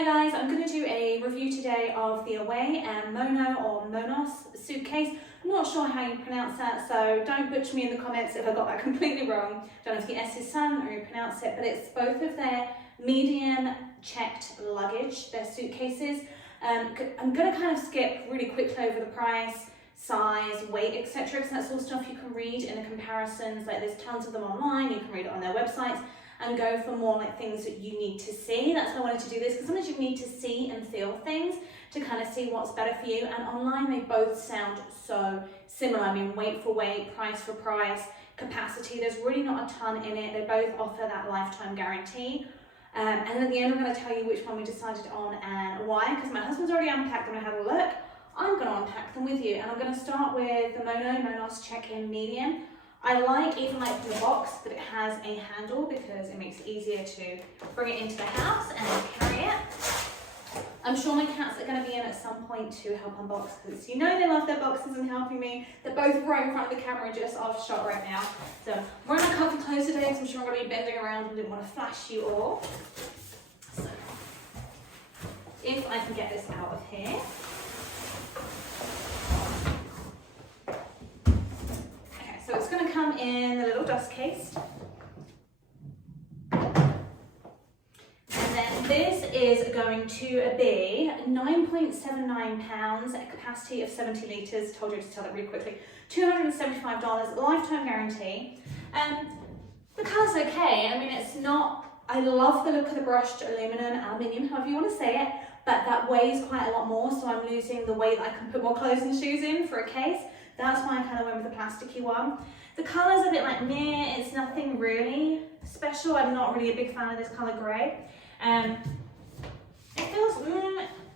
Hi guys, I'm going to do a review today of the Away Mono or Monos suitcase. I'm not sure how you pronounce that, so don't butcher me in the comments if I got that completely wrong. Don't know if the S is silent or you pronounce it, but it's both of their medium checked luggage, their suitcases. I'm going to kind of skip really quickly over the price, size, weight, etc. because that's all stuff you can read in the comparisons. Like there's tons of them online, you can read it on their websites, and go for more like things that you need to see. That's why I wanted to do this, because sometimes you need to see and feel things to kind of see what's better for you. And online they both sound so similar. I mean, weight for weight, price for price, capacity, there's really not a ton in it. They both offer that lifetime guarantee. And then at the end I'm going to tell you which one we decided on and why, because my husband's already unpacked them and had a look. I'm going to unpack them with you, and I'm going to start with the Monos Check-In Medium. I like, even like the box, that it has a handle because it makes it easier to bring it into the house and carry it. I'm sure my cats are going to be in at some point to help unbox, because you know they love their boxes and helping me. They're both right in front of the camera, just off shot right now. So I'm wearing my comfy clothes today, so I'm sure I'm going to be bending around and didn't want to flash you all. So if I can get this out of here. So it's going to come in a little dust case. And then this is going to be 9.79 pounds, a capacity of 70 litres. Told you to tell that really quickly. $275, lifetime guarantee. The colour's okay. I mean, it's not, I love the look of the brushed aluminium, however you want to say it, but that weighs quite a lot more, so I'm losing the weight I can put more clothes and shoes in for a case. That's why I kind of went with the plasticky one. The colour's a bit like meh, it's nothing really special. I'm not really a big fan of this colour grey. It feels,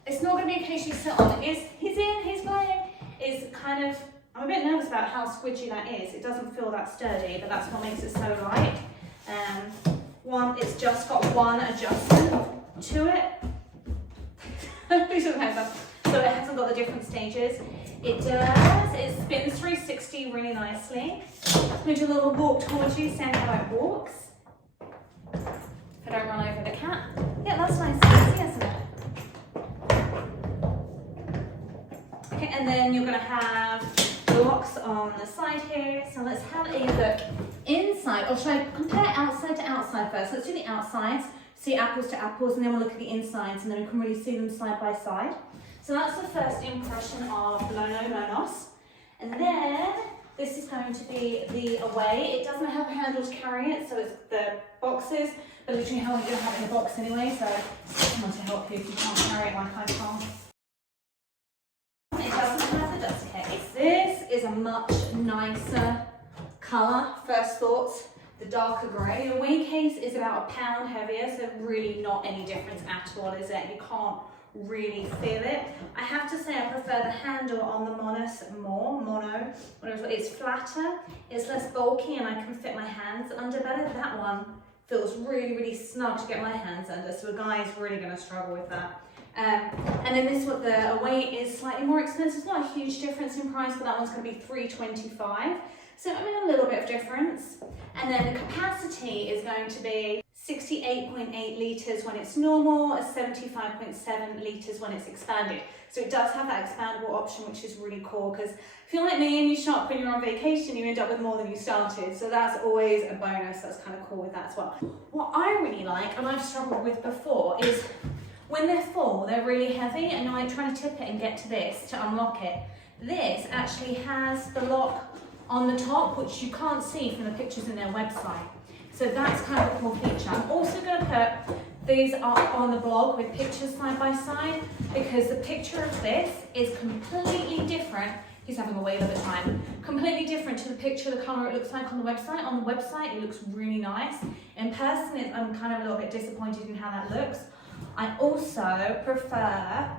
it's not going to be a case you sit on. He's in, he's going. It's kind of, I'm a bit nervous about how squidgy that is. It doesn't feel that sturdy, but that's what makes it so light. It's just got one adjustment to it. So it hasn't got the different stages. It does, it spins 360 really nicely. I'm going to do a little walk towards you, saying how it walks. If I don't run over the cat. Yeah, that's nice and easy, isn't it? Okay, and then you're going to have locks on the side here. So let's have a look inside, or should I compare outside to outside first? Let's do the outsides, see apples to apples, and then we'll look at the insides, and then we can really see them side by side. So that's the first impression of the Monos. And then this is going to be the Away. It doesn't have a handle to carry it, so it's the boxes, but literally how you don't have it in the box anyway, so I want to help you if you can't carry it like I can't. It doesn't have the dust case. This is a much nicer colour, first thoughts. The darker grey. The Away case is about £1 heavier, so really not any difference at all, is it? You can't really feel it. I have to say I prefer the handle on the Monos more, whatever. It's flatter, it's less bulky, and I can fit my hands under better. That one feels really, really snug to get my hands under, so a guy is really going to struggle with that. And then this one, the Away, is slightly more expensive. It's not a huge difference in price, but that one's going to be $325. So I mean a little bit of difference. And then the capacity is going to be 68.8 litres when it's normal, 75.7 litres when it's expanded. So it does have that expandable option, which is really cool, because if you're like me and you shop when you're on vacation, you end up with more than you started. So that's always a bonus. That's kind of cool with that as well. What I really like, and I've struggled with before, is when they're full, they're really heavy, and you're like trying to tip it and get to this to unlock it. This actually has the lock on the top, which you can't see from the pictures in their website. So that's kind of a cool feature. I'm also going to put these up on the blog with pictures side by side, because the picture of this is completely different. He's having a whale of a time. Completely different to the picture, the colour it looks like on the website. On the website, it looks really nice. In person, I'm kind of a little bit disappointed in how that looks. I also prefer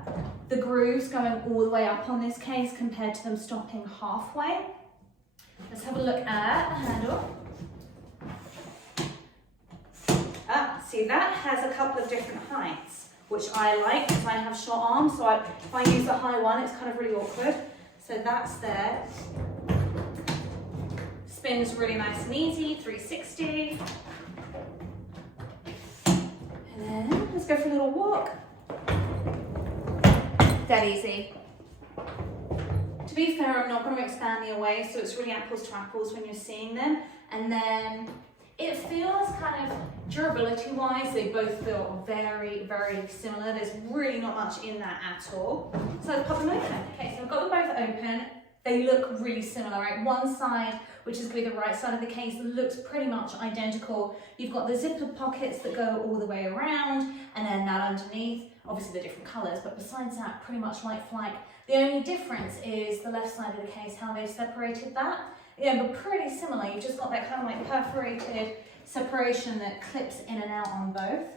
the grooves going all the way up on this case compared to them stopping halfway. Let's have a look at the handle. See, that has a couple of different heights, which I like because I have short arms, so if I use the high one, it's kind of really awkward. So that's there. Spins really nice and easy, 360. And then let's go for a little walk. Dead easy. To be fair, I'm not going to expand the Away, so it's really apples to apples when you're seeing them. And then it feels kind of durability-wise, they both feel very, very similar. There's really not much in that at all. So let's pop them open. Okay, so I've got them both open. They look really similar, right? One side, which is going to be the right side of the case, looks pretty much identical. You've got the zippered pockets that go all the way around, and then that underneath. Obviously they're different colours, but besides that, pretty much like for like. The only difference is the left side of the case, how they've separated that. Yeah, but pretty similar. You've just got that kind of like perforated separation that clips in and out on both.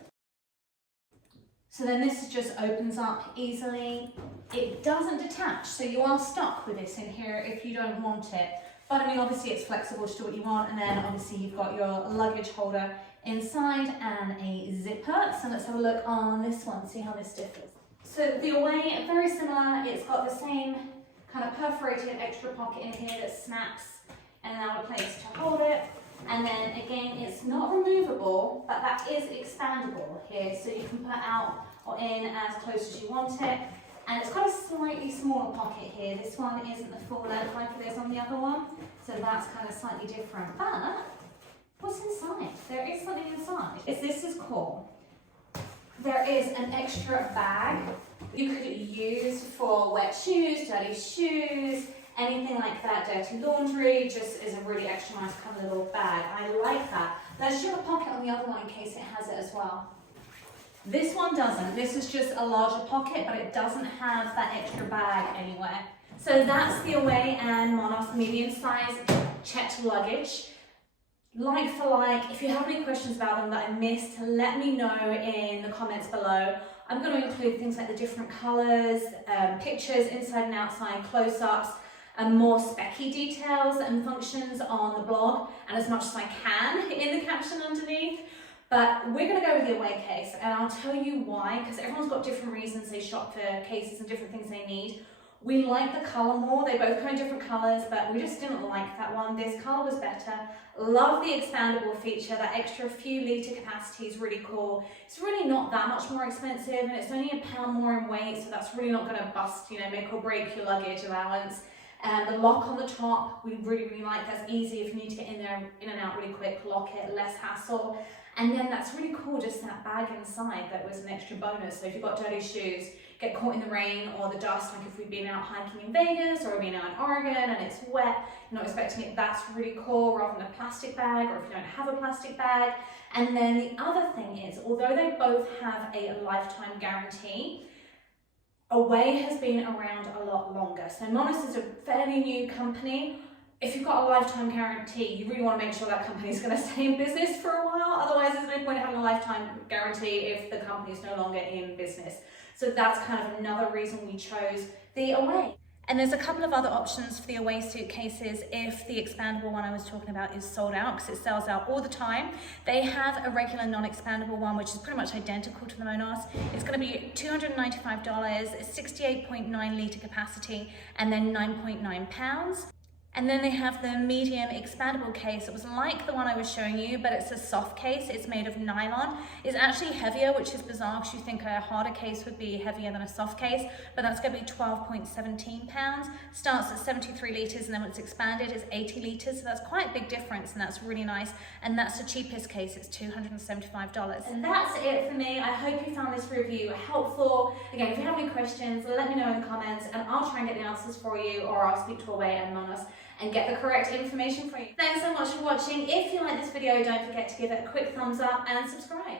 So then this just opens up easily. It doesn't detach, so you are stuck with this in here if you don't want it. But I mean, obviously it's flexible to do what you want, and then obviously you've got your luggage holder inside and a zipper. So let's have a look on this one, see how this differs. So the Away, very similar. It's got the same kind of perforated extra pocket in here that snaps and another place to hold it. And then again, it's not removable, but that is expandable here. So you can put out or in as close as you want it. And it's got a slightly smaller pocket here. This one isn't the full length like it is on the other one. So that's kind of slightly different. But what's inside? There is something inside. This is cool. There is an extra bag you could use for wet shoes, dirty shoes, anything like that, dirty laundry, just is a really extra nice kind of little bag. I like that. There's just a pocket on the other one in case it has it as well. This one doesn't. This is just a larger pocket, but it doesn't have that extra bag anywhere. So that's the Away and Monos medium-sized checked luggage. Like for like, if you have any questions about them that I missed, let me know in the comments below. I'm going to include things like the different colours, pictures inside and outside, close-ups, and more specky details and functions on the blog, and as much as I can in the caption underneath. But we're going to go with the Away case, and I'll tell you why, because everyone's got different reasons they shop for cases and different things they need. We like the colour more. They both come in different colours, but we just didn't like that one. This colour was better. Love the expandable feature. That extra few litre capacity is really cool. It's really not that much more expensive, and it's only £1 more in weight, so that's really not going to bust, you know, make or break your luggage allowance. And the lock on the top, we really like. That's easy if you need to get in there, in and out really quick. Lock it, less hassle. And then that's really cool, just that bag inside that was an extra bonus. So if you've got dirty shoes, get caught in the rain or the dust, like if we've been out hiking in Vegas or we've been out in Oregon and it's wet, you're not expecting it, that's really cool, rather than a plastic bag, or if you don't have a plastic bag. And then the other thing is, although they both have a lifetime guarantee, Away has been around a lot longer. So Monos is a fairly new company. If you've got a lifetime guarantee, you really want to make sure that company is going to stay in business for a while. Otherwise, there's no point having a lifetime guarantee if the company is no longer in business. So that's kind of another reason we chose the Away. And there's a couple of other options for the Away suitcases if the expandable one I was talking about is sold out, because it sells out all the time. They have a regular non-expandable one, which is pretty much identical to the Monos. It's going to be $295, 68.9 litre capacity, and then 9.9 pounds. And then they have the medium expandable case. It was like the one I was showing you, but it's a soft case. It's made of nylon. It's actually heavier, which is bizarre because you think a harder case would be heavier than a soft case, but that's going to be 12.17 pounds. Starts at 73 litres, and then when it's expanded, it's 80 litres. So that's quite a big difference, and that's really nice. And that's the cheapest case. It's $275. And that's it for me. I hope you found this review helpful. Again, if you have any questions, let me know in the comments, and I'll try and get the answers for you, or I'll speak to Away and Monos and get the correct information for you. Thanks so much for watching. If you like this video, don't forget to give it a quick thumbs up and subscribe.